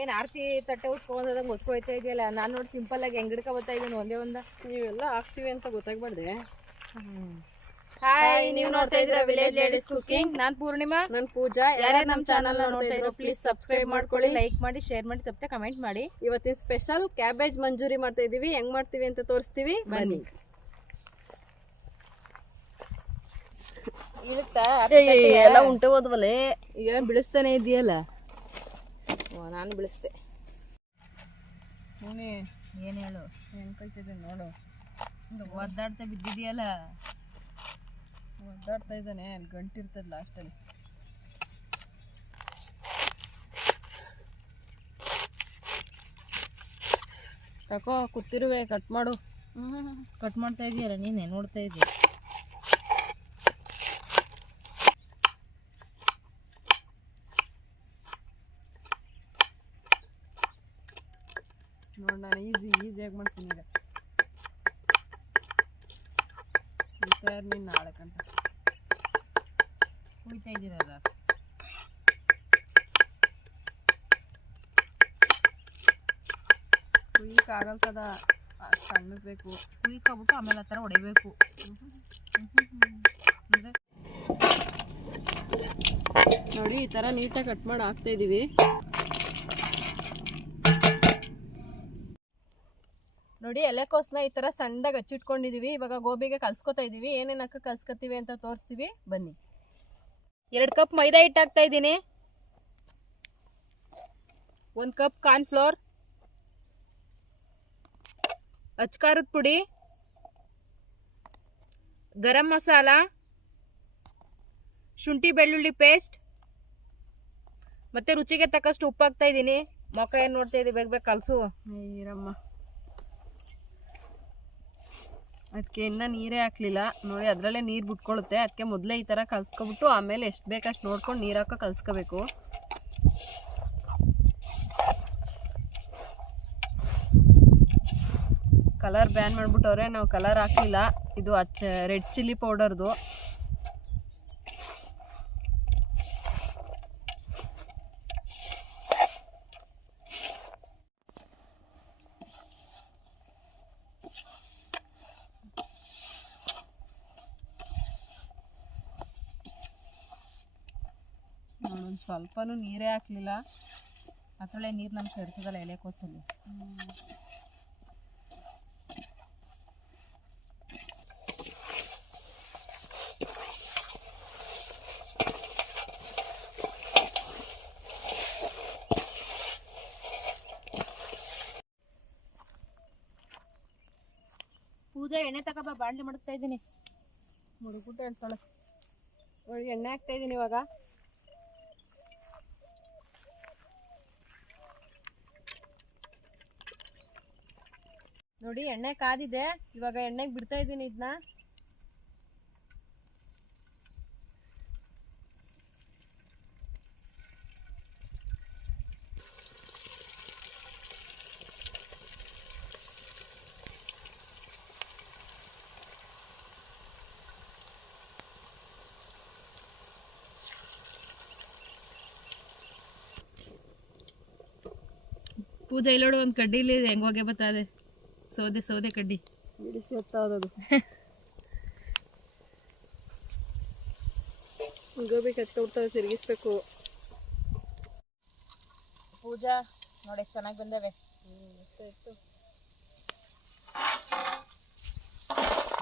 ಏನ್ ಆರ್ತಿ ತಟ್ಟೆ ಉತ್ಕೊಂಡಂಗೆ ಹೊತ್ಕೊಯ್ತಾ ಇದೆಯಲ್ಲ. ನಾನು ನೋಡಿ ಸಿಂಪಲ್ ಆಗಿ ಹೆಂಗ್ ಹಿಡ್ಕೊ ಬರ್ತಾ ಇದ್ದೀನಿ ಒಂದೇ ಒಂದ. ನೀವೆಲ್ಲ ಹಾಕ್ತಿವಿ ಅಂತ ಗೊತ್ತಾಗ್ಬಾರ್ದೆ. ಹಾಯ್, ನೀವು ನೋಡ್ತಾ ಇದ್ದೀರಾ ವಿಲೇಜ್ ಲೇಡೀಸ್ ಕುಕಿಂಗ್. ನಾನ್ ಪೂರ್ಣಿಮಾ, ನಾನು ಪೂಜಾ. ಯಾರ್ಯಾರು ನಮ್ಮ ಚಾನಲ್ ನೋಡ್ತಾ ಇದ್ರು ಪ್ಲೀಸ್ ಸಬ್ಸ್ಕ್ರೈಬ್ ಮಾಡ್ಕೊಳ್ಳಿ, ಲೈಕ್ ಮಾಡಿ, ಶೇರ್ ಮಾಡಿ, ತಪ್ಪದೆ ಕಮೆಂಟ್ ಮಾಡಿ. ಇವತ್ತಿನ ಸ್ಪೆಷಲ್ ಕ್ಯಾಬೇಜ್ ಮಂಜೂರಿ ಮಾಡ್ತಾ ಇದೀವಿ. ಹೆಂಗ್ ಮಾಡ್ತೀವಿ ಅಂತ ತೋರಿಸ್ತೀವಿ, ಬನ್ನಿ. ಇಳುತ್ತಾ ಎಲ್ಲ ಉಂಟೆ ಹೋದ್ವಲ್ಲೇ, ಈಗ ಬಿಡಿಸ್ತಾನೆ ಇದೆಯಲ್ಲ. ನಾನು ಬಿಡಿಸ್ದೆ. ಏನ್ ಹೇಳು, ಹೆಂಗ್ ಕೈತಿದ್ದೆ ನೋಡು. ಒದ್ದಾಡ್ತಾ ಬಿದ್ದಿದೆಯಲ್ಲ. ಒದ್ದಾಡ್ತಾ ಇದ್ದಾನೆ, ಅಲ್ಲಿ ಗಂಟಿರ್ತದ ಲಾಸ್ಟಲ್ಲಿ. ತಕೋ, ಕೂತಿರುವೆ, ಕಟ್ ಮಾಡು. ಕಟ್ ಮಾಡ್ತಾ ಇದೀಯಲ್ಲ ನೀನೆ, ನೋಡ್ತಾ ಇದೀಯ. ನೋಡಿ, ನಾನು ಈಸಿಯಾಗಿ ಮಾಡ್ತೀನಿ ಈಗ. ತಯಾರು ನೀನು ನಾಳೆ ಕಂಟ ಕುಯ್ತಾ ಇದ್ದೀರಲ್ಲ. ಕುಯ್ಯಕ್ಕಾಗಲ್ತದ, ಸಣ್ಣದು ಬೇಕು. ಕುಯ್ಕೊಬಿಟ್ಟು ಆಮೇಲೆ ಆ ಥರ ಹೊಡಿಬೇಕು. ನೋಡಿ, ಈ ಥರ ನೀಟಾಗಿ ಕಟ್ ಮಾಡಿ ಹಾಕ್ತಾ ಇದ್ದೀವಿ. ನೋಡಿ, ಎಲೆಕೋಸನ್ನ ಈ ಥರ ಸಣ್ಣದಾಗಿ ಹಚ್ಚಿಟ್ಕೊಂಡಿದ್ದೀವಿ. ಇವಾಗ ಗೋಬಿಗೆ ಕಲ್ಸ್ಕೊತಾ ಇದ್ದೀವಿ. ಏನೇನು ಹಾಕಿ ಕಲ್ಸ್ಕೊತೀವಿ ಅಂತ ತೋರಿಸ್ತೀವಿ, ಬನ್ನಿ. 2 ಕಪ್ ಮೈದಾ ಹಿಟ್ಟು ಹಾಕ್ತಾ ಇದ್ದೀನಿ. 1 ಕಪ್ ಕಾರ್ನ್ಫ್ಲೋರ್, ಅಚ್ಕಾರದ ಪುಡಿ, ಗರಂ ಮಸಾಲ, ಶುಂಠಿ ಬೆಳ್ಳುಳ್ಳಿ ಪೇಸ್ಟ್, ಮತ್ತೆ ರುಚಿಗೆ ತಕ್ಕಷ್ಟು ಉಪ್ಪು ಹಾಕ್ತಾ ಇದ್ದೀನಿ. ಮೊಕ್ಕ ಏನು ನೋಡ್ತಾ ಇದ್ದೀವಿ, ಬೇಗ ಕಲಸು. ನೀರಮ್ಮ, ಅದಕ್ಕೆ ಇನ್ನೂ ನೀರೇ ಹಾಕ್ಲಿಲ್ಲ. ನೋಡಿ, ಅದರಲ್ಲೇ ನೀರು ಬಿಟ್ಕೊಳ್ಳುತ್ತೆ. ಅದಕ್ಕೆ ಮೊದಲೇ ಈ ಥರ ಕಲ್ಸ್ಕೊಬಿಟ್ಟು ಆಮೇಲೆ ಎಷ್ಟು ಬೇಕಷ್ಟು ನೋಡ್ಕೊಂಡು ನೀರು ಹಾಕೋ ಕಲ್ಸ್ಕೋಬೇಕು. ಕಲರ್ ಬ್ಯಾನ್ ಮಾಡಿಬಿಟ್ಟವ್ರೆ, ನಾವು ಕಲರ್ ಹಾಕಲಿಲ್ಲ. ಇದು ರೆಡ್ ಚಿಲ್ಲಿ ಪೌಡರ್ದು. ಒಂದು ಸ್ವಲ್ಪನೂ ನೀರೇ ಹಾಕಲಿಲ್ಲ. ಅದರಲ್ಲೇ ನೀರು ನಮ್ಗೆ ಸೇರ್ತದಲ್ಲ ಎಲೆಕೋಸಲ್ಲಿ. ಪೂಜಾ, ಎಣ್ಣೆ ತಗೋಬಾ, ಬಾಣಲಿ ಮಡಗ್ತಾ ಇದ್ದೀನಿ. ಮುಡುಗ್ಬಿಟ್ಟು ಹೇಳ್ತಾಳೆ. ನೋಡಿ, ಎಣ್ಣೆ ಹಾಕ್ತಾ ಇದ್ದೀನಿ ಇವಾಗ. ನೋಡಿ, ಎಣ್ಣೆ ಕಾದಿದೆ. ಇವಾಗ ಎಣ್ಣೆಗೆ ಬಿಡ್ತಾ ಇದ್ದೀನಿ ಇದನ್ನ. ಪೂಜಾ, ಇಲ್ಲೋಡು, ಒಂದು ಕಡ್ಡಿಲಿ ಹೆಂಗೆ ಹೋಗಿ ಬರ್ತದೆ. ಸೌದೆ ಕಡ್ಡಿ ಬಿಡಿಸಿ ಹೊತ್ತಾದದು. ಗೋಬಿ ಕಚ್ಕೊಬಿಡ್ತವೆ, ತಿರುಗಿಸ್ಬೇಕು. ಪೂಜಾ, ನೋಡಿ ಎಷ್ಟು ಚೆನ್ನಾಗಿ ಬಂದವೆ. ಇತ್ತು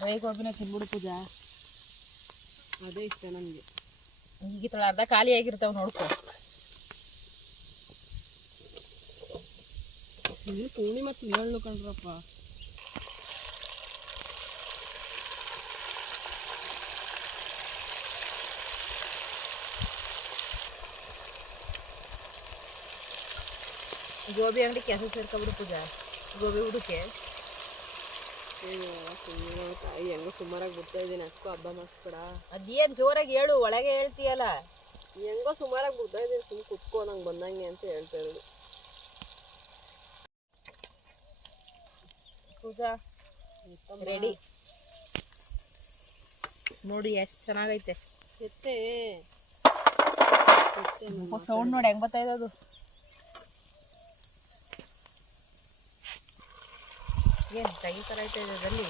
ಡ್ರೈ ಗೋಬಿನ ತಿನ್ಬಿಡು ಪೂಜಾ, ಅದೇ ಇಷ್ಟ ನನಗೆ. ಈಗ ತೊಳೆ ಅರ್ಧ ಖಾಲಿ ಆಗಿರ್ತಾವೆ, ನೋಡ್ಕೊ. ಇಲ್ಲಿ ಪೂರ್ಣಿಮಾ ತಿನ್ನಳ್ಳು ಕಂಡ್ರಪ್ಪ. ಗೋಬಿ ಅಂಗಡಿ ಕೆಲಸ ಸೇರ್ಕೊಬಿಡು ಪೂಜಾ, ಗೋಬಿ ಹುಡುಕೆ. ತಾಯಿ, ಹೆಂಗೋ ಸುಮಾರಾಗಿ ಬಿಡ್ತಾ ಇದ್ದೀನಿ. ಅದಕ್ಕೂ ಹಬ್ಬ ಮಾಡಿಸ್ಬೇಡ. ಅದೇನು ಜೋರಾಗಿ ಹೇಳು, ಒಳಗೆ ಹೇಳ್ತೀಯಲ್ಲ. ಹೆಂಗೋ ಸುಮಾರಾಗಿ ಬಿಡ್ತಾ ಇದ್ದೀನಿ, ಸುಮ್ಮನೆ ಕುತ್ಕೋ, ನಂಗೆ ಬಂದಂಗೆ ಅಂತ ಹೇಳ್ತಾ ಇರೋದು. ಪೂಜಾ ರೆಡಿ. ನೋಡಿ ಎಷ್ಟು ಚೆನ್ನಾಗೈತೆ. ಸೌಂಡ್ ನೋಡಿ ಹೆಂಗ್ ಬರ್ತಾ ಇರೋದು. ಏನು ಕೈ ಥರ ಐತೆ ಇದರಲ್ಲಿ.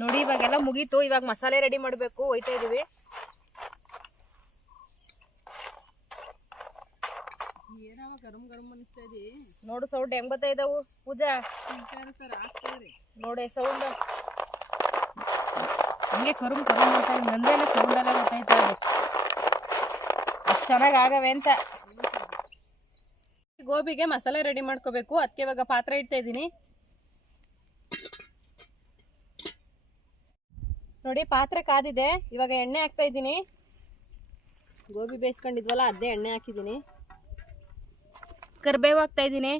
ನೋಡಿ ಇವಾಗೆಲ್ಲ ಮುಗೀತು. ಇವಾಗ ಮಸಾಲೆ ರೆಡಿ ಮಾಡಬೇಕು. ಒಯ್ತಾ ಇದೀವಿ. ನೋಡು ಸೌಂಡ್ ಹೆಂಗ್ ಬರ್ತಾ ಇದಾವು ಪೂಜಾ. ನೋಡಿ ಸೌಂಡ್ ಹಂಗೆ ಕರುಮ್ ಕರುಮ್ ಅಂತ ಹಿಂಗಂದ್ರೆ ಸೌಂಡ್ ಎಲ್ಲ ಗೊತ್ತಾಯ್ತಾ ಇದೆ. ಅಷ್ಟು ಚೆನ್ನಾಗಿ ಆಗವೆ ಅಂತ. ಗೋಬಿಗೆ ಮಸಾಲೆ ರೆಡಿ ಮಾಡ್ಕೋಬೇಕು. ಅದಕ್ಕೆ ಇವಾಗ ಪಾತ್ರೆ ಇಡ್ತಾ ಇದ್ದೀನಿ. ನೋಡಿ ಪಾತ್ರೆ ಕಾದಿದೆ. ಇವಾಗ ಎಣ್ಣೆ ಹಾಕ್ತಾ ಇದ್ದೀನಿ. ಗೋಬಿ ಬೇಯಿಸ್ಕೊಂಡಿದ್ವಲ್ಲ ಅದೇ ಎಣ್ಣೆ ಹಾಕಿದ್ದೀನಿ. ಕರಿಬೇವು ಹಾಕ್ತಾ ಇದ್ದೀನಿ.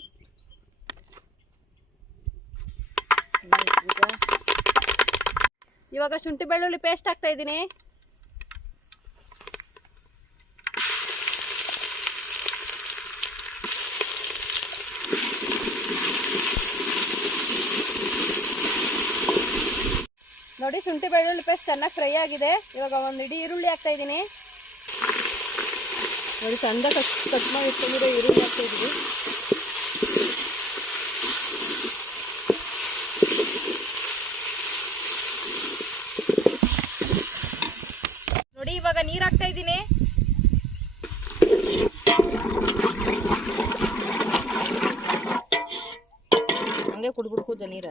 ಇವಾಗ ಶುಂಠಿ ಬೆಳ್ಳುಳ್ಳಿ ಪೇಸ್ಟ್ ಹಾಕ್ತಾ ಇದ್ದೀನಿ. ನೋಡಿ ಶುಂಠಿ ಬೆಳ್ಳುಳ್ಳಿ ಪೇಸ್ಟ್ ಚೆನ್ನಾಗಿ ಫ್ರೈ ಆಗಿದೆ. ಇವಾಗ ಒಂದು ಇಡೀ ಈರುಳ್ಳಿ ಹಾಕ್ತಾ ಇದ್ದೀನಿ. ನೋಡಿ ಸಣ್ಣ ಕಟ್ ಮಾಡಿ ಇಟ್ಕೊಂಡಿರೋ ಈರುಳ್ಳಿ ಹಾಕ್ತಾ ಇದ್ದೀವಿ. ನೋಡಿ ಇವಾಗ ನೀರು ಹಾಕ್ತಾ ಇದ್ದೀನಿ. ಹಂಗೆ ಕುಡ್ಬಿಡ್ಕೂದ ನೀರ.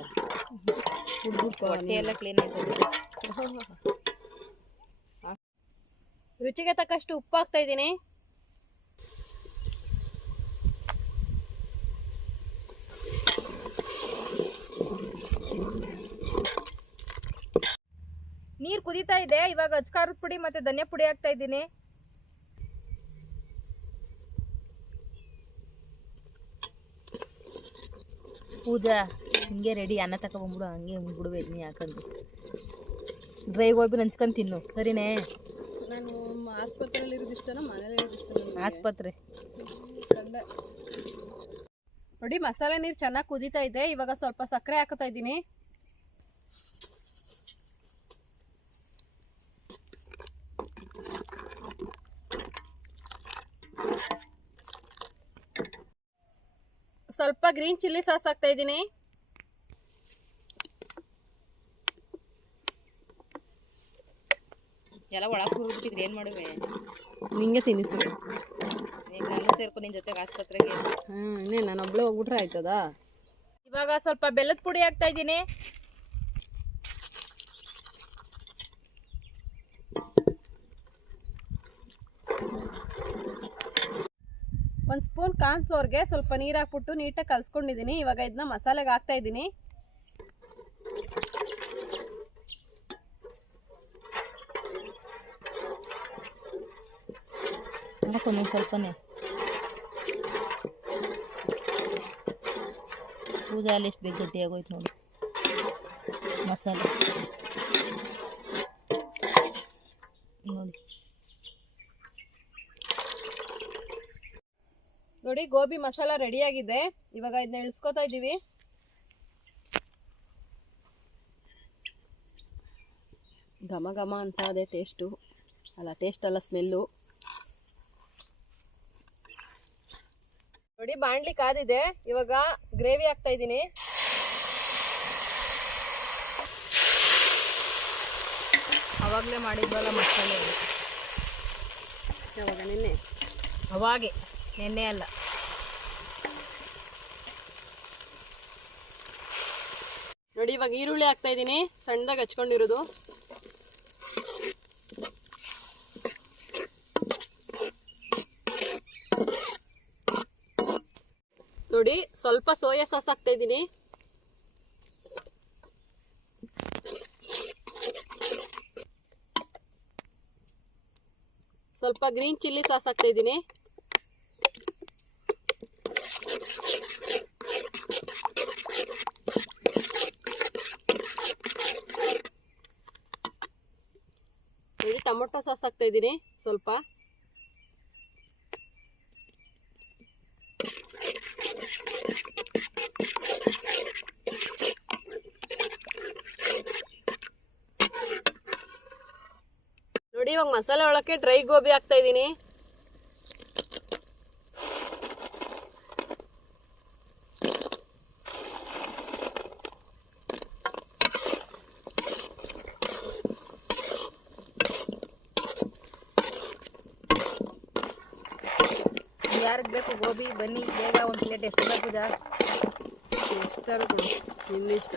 ಹೊಟ್ಟೆ ಎಲ್ಲ ಕ್ಲೀನ್ ಆಯ್ತದೆ. ರುಚಿಗೆ ತಕ್ಕಷ್ಟು ಉಪ್ಪು ಹಾಕ್ತಾ ಇದ್ದೀನಿ. ನೀರು ಕುದೀತಾ ಇದೆ. ಇವಾಗ ಅಚ್ಕಾರದ ಪುಡಿ ಮತ್ತೆ ಧನಿಯಾ ಪುಡಿ ಹಾಕ್ತಾ ಇದ್ದೀನಿ. ಪೂಜಾ ಹಿಂಗೆ ರೆಡಿ. ಅನ್ನ ತಗೊಂಡ್ಬಿಡು. ಹಂಗೆ ಉಂಡ್ಬಿಡುವೆ ನೀ ಹಾಕೊಂಡು. ಡ್ರೈ ಗೋಬಿ ನಂಚ್ಕೊಂಡು ತಿನ್ನು ಸರಿನೇ. ನಾನು ಆಸ್ಪತ್ರೆಯಲ್ಲಿ ಇರೋದು ಇಷ್ಟನ ಮನೇಲಿ ಇರೋದು ಇಷ್ಟ? ಆಸ್ಪತ್ರೆ. ನೋಡಿ ಮಸಾಲೆ ನೀರು ಚೆನ್ನಾಗಿ ಕುದೀತಾ ಇದೆ. ಇವಾಗ ಸ್ವಲ್ಪ ಸಕ್ಕರೆ ಹಾಕ್ತಾ ಇದ್ದೀನಿ. ಸ್ವಲ್ಪ ಗ್ರೀನ್ ಚಿಲ್ಲಿ ಸಾಸ್ ಹಾಕ್ತಾ ಇದ್ದೀನಿ. ಎಲ್ಲ ಒಳಗೆ ಹುಡುಗಿದ್ರೆ ಏನು ಮಾಡುವೆ? ನಿಂಗೆ ತಿನ್ನಿಸು. ಈಗ ನಾನು ಸೇರ್ಕೊಂಡು ನಿನ್ನ ಜೊತೆಗೆ ಆಸ್ಪತ್ರೆಗೆ. ಇನ್ನೇನು ನಾನು ಒಬ್ಬಳೇ ಹೋಗ್ಬಿಟ್ರೆ ಆಯ್ತದ. ಇವಾಗ ಸ್ವಲ್ಪ ಬೆಲ್ಲದ ಪುಡಿ ಹಾಕ್ತಾ ಇದ್ದೀನಿ. ಒಂದು ಸ್ಪೂನ್ ಕಾರ್ನ್ಫ್ಲೋರ್ಗೆ ಸ್ವಲ್ಪ ನೀರು ಹಾಕ್ಬಿಟ್ಟು ನೀಟಾಗಿ ಕಲ್ಸ್ಕೊಂಡಿದ್ದೀನಿ. ಇವಾಗ ಇದನ್ನ ಮಸಾಲೆಗೆ ಹಾಕ್ತಾ ಇದ್ದೀನಿ. ಹಾಕೊಂದು ಸ್ವಲ್ಪನೇ. ಪೂಜಾ ಅಲ್ಲಿ ಎಷ್ಟು ಬೇಗ ಗಟ್ಟಿಯಾಗೋಯ್ತು ನೋಡಿ ಮಸಾಲೆ. ನೋಡಿ ನೋಡಿ ಗೋಬಿ ಮಸಾಲ ರೆಡಿಯಾಗಿದೆ. ಇವಾಗ ಇದನ್ನ ಇಳಿಸ್ಕೊತಾ ಇದ್ದೀವಿ. ಘಮ ಘಮ ಅಂತ ಅದೇ ಟೇಸ್ಟು ಅಲ್ಲ, ಟೇಸ್ಟ್ ಅಲ್ಲ ಸ್ಮೆಲ್ಲು. ನೋಡಿ ಬಾಣ್ಲಿ ಕಾದಿದೆ. ಇವಾಗ ಗ್ರೇವಿ ಹಾಕ್ತಾ ಇದ್ದೀನಿ. ಅವಾಗಲೇ ಮಾಡಿದ್ವಲ್ಲ ಮಸಾಲೆ. ಯಾವಾಗ? ನಿನ್ನೆ. ಅವಾಗೆ, ನೆನ್ನೆ ಅಲ್ಲ. ನೋಡಿ ಇವಾಗ ಈರುಳ್ಳಿ ಹಾಕ್ತಾ ಇದ್ದೀನಿ, ಸಣ್ಣದಾಗಿ ಹಚ್ಕೊಂಡಿರೋದು. ನೋಡಿ ಸ್ವಲ್ಪ ಸೋಯಾ ಸಾಸ್ ಹಾಕ್ತಾ ಇದ್ದೀನಿ. ಸ್ವಲ್ಪ ಗ್ರೀನ್ ಚಿಲ್ಲಿ ಸಾಸ್ ಹಾಕ್ತಾ ಇದ್ದೀನಿ. ಟೊಮೊಟೊ ಸಾಸ್ ಹಾಕ್ತಾ ಇದ್ದೀನಿ ಸ್ವಲ್ಪ. ನೋಡಿ ಇವಾಗ ಮಸಾಲೆ ಒಳಕ್ಕೆ ಡ್ರೈ ಗೋಬಿ ಹಾಕ್ತಾ ಇದ್ದೀನಿ. ಯಾರಿಗೆ ಬೇಕು ಗೋಬಿ ಬನ್ನಿ ಬೇಗ ಒಂದು ಪ್ಲೇಟ್ ಎಷ್ಟು ಪೂಜಾ? ಎಷ್ಟಾರು ಕೊಡು, ಇನ್ನಿಷ್ಟ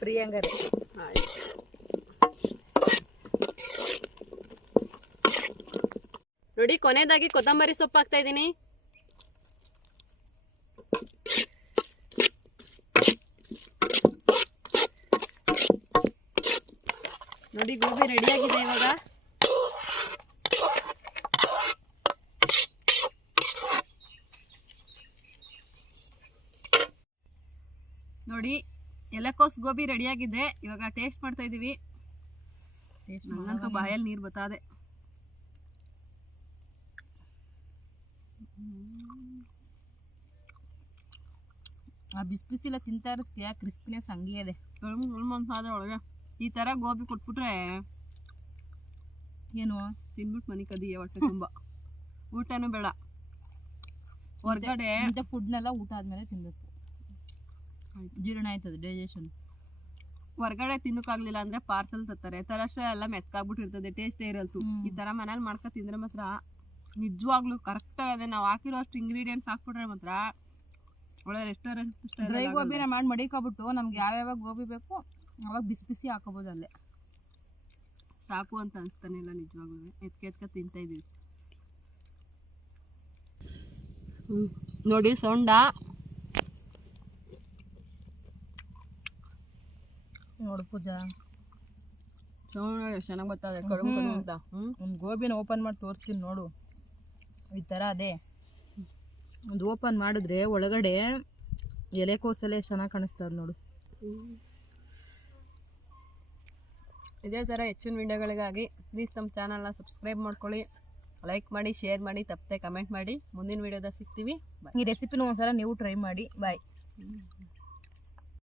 ಫ್ರೀ ಹಂಗಾರೆ. ಆಯ್ತು. ನೋಡಿ ಕೊನೆಯದಾಗಿ ಕೊತ್ತಂಬರಿ ಸೊಪ್ಪು ಹಾಕ್ತಾ ಇದ್ದೀನಿ. ನೋಡಿ ಗೋಬಿ ರೆಡಿ ಆಗಿದೆ ಇವಾಗ. ನೋಡಿ ಎಲೆಕೋಸ್ ಗೋಬಿ ರೆಡಿಯಾಗಿದೆ. ಇವಾಗ ಟೇಸ್ಟ್ ಮಾಡ್ತಾ ಇದ್ದೀವಿ. ನಂಗಂತೂ ಬಾಯಲ್ಲಿ ನೀರು ಬತ್ತಾದೆ. ಆ ಬಿಸಿ ಬಿಸಿಲ ತಿಂತಾ ಇರೋದಕ್ಕೆ ಕ್ರಿಸ್ಪಿನೆಸ್ ಹಂಗೆ ಇದೆ. ಅನ್ಸಾದ್ರೆ ಒಳಗೆ ಈ ಥರ ಗೋಬಿ ಕೊಟ್ಬಿಟ್ರೆ ಏನು ತಿನ್ಬಿಟ್ಟು ಮನೆ ಕದಿಯ ಹೊಟ್ಟೆ ತುಂಬ. ಊಟನೂ ಬೇಡ, ಹೊರಗಡೆ ಫುಡ್ನೆಲ್ಲ ಊಟ ಆದಮೇಲೆ ತಿನ್ನಬೇಕು, ಜೀರ್ಣ ಆಯ್ತದೆ, ಡೈಜೆಷನ್. ಹೊರಗಡೆ ತಿನ್ನಕ್ಕಾಗ್ಲಿಲ್ಲ ಅಂದ್ರೆ ಪಾರ್ಸಲ್ ತರ್ತಾರೆ, ತರಷ್ಟೇ ಎಲ್ಲ ಮೆತ್ಕಾಗ್ಬಿಟ್ಟಿರ್ತದೆ, ಟೇಸ್ಟೇ ಇರಲ್ತು. ಈ ಥರ ಮನೇಲಿ ಮಾಡ್ಕೊ ತಿಂದ್ರೆ ಮಾತ್ರ ನಿಜವಾಗ್ಲೂ ಕರೆಕ್ಟ್ ಆಗದೆ. ನಾವು ಹಾಕಿರೋ ಅಷ್ಟು ಇಂಗ್ರೀಡಿಯೆಂಟ್ಸ್ ಹಾಕ್ಬಿಟ್ರೆ ಮಾತ್ರ ಒಳ್ಳೆ ರೆಸ್ಟೋರೆಂಟ್ ಡ್ರೈ ಗೋಬಿನ ಮಾಡಿ ಮಡಿಕೊಬಿಟ್ಟು ನಮ್ಗೆ ಯಾವ್ಯಾವ ಗೋಬಿ ಬೇಕು ಅವಾಗ ಬಿಸಿ ಬಿಸಿ ಹಾಕೋಬೋದು. ಅಲ್ಲೇ ಸಾಕು ಅಂತ ಅನಿಸ್ತಾನೆ ಇಲ್ಲ ನಿಜವಾಗ್ಲೂ. ಎತ್ಕ ತಿಂತಾ ಇದೀವಿ. ನೋಡಿ ಸೌಂಡ ನೋಡು ಪೂಜಾ, ಸೌಂಡ್ ಎಷ್ಟು ಚೆನ್ನಾಗಿ ಬರ್ತದೆ ಕಡುಬು ಅಂತ. ಒಂದು ಗೋಬಿನ ಓಪನ್ ಮಾಡಿ ತೋರಿಸ್ತೀನಿ ನೋಡು. ಈ ಥರ ಅದೇ ಒಂದು ಓಪನ್ ಮಾಡಿದ್ರೆ ಒಳಗಡೆ ಎಲೆಕೋಸಲ್ಲೇ ಎಷ್ಟು ಚೆನ್ನಾಗಿ ಕಾಣಿಸ್ತದೆ ನೋಡು. ಇದೇ ಥರ ಹೆಚ್ಚಿನ ವಿಡಿಯೋಗಳಿಗಾಗಿ ಪ್ಲೀಸ್ ನಮ್ಮ ಚಾನಲ್ನ ಸಬ್ಸ್ಕ್ರೈಬ್ ಮಾಡ್ಕೊಳ್ಳಿ, ಲೈಕ್ ಮಾಡಿ, ಶೇರ್ ಮಾಡಿ, ತಪ್ಪದೆ ಕಮೆಂಟ್ ಮಾಡಿ. ಮುಂದಿನ ವಿಡಿಯೋದಾಗ ಸಿಗ್ತೀವಿ. ಈ ರೆಸಿಪಿನೂ ಒಂದ್ಸಲ ನೀವು ಟ್ರೈ ಮಾಡಿ. ಬಾಯ್.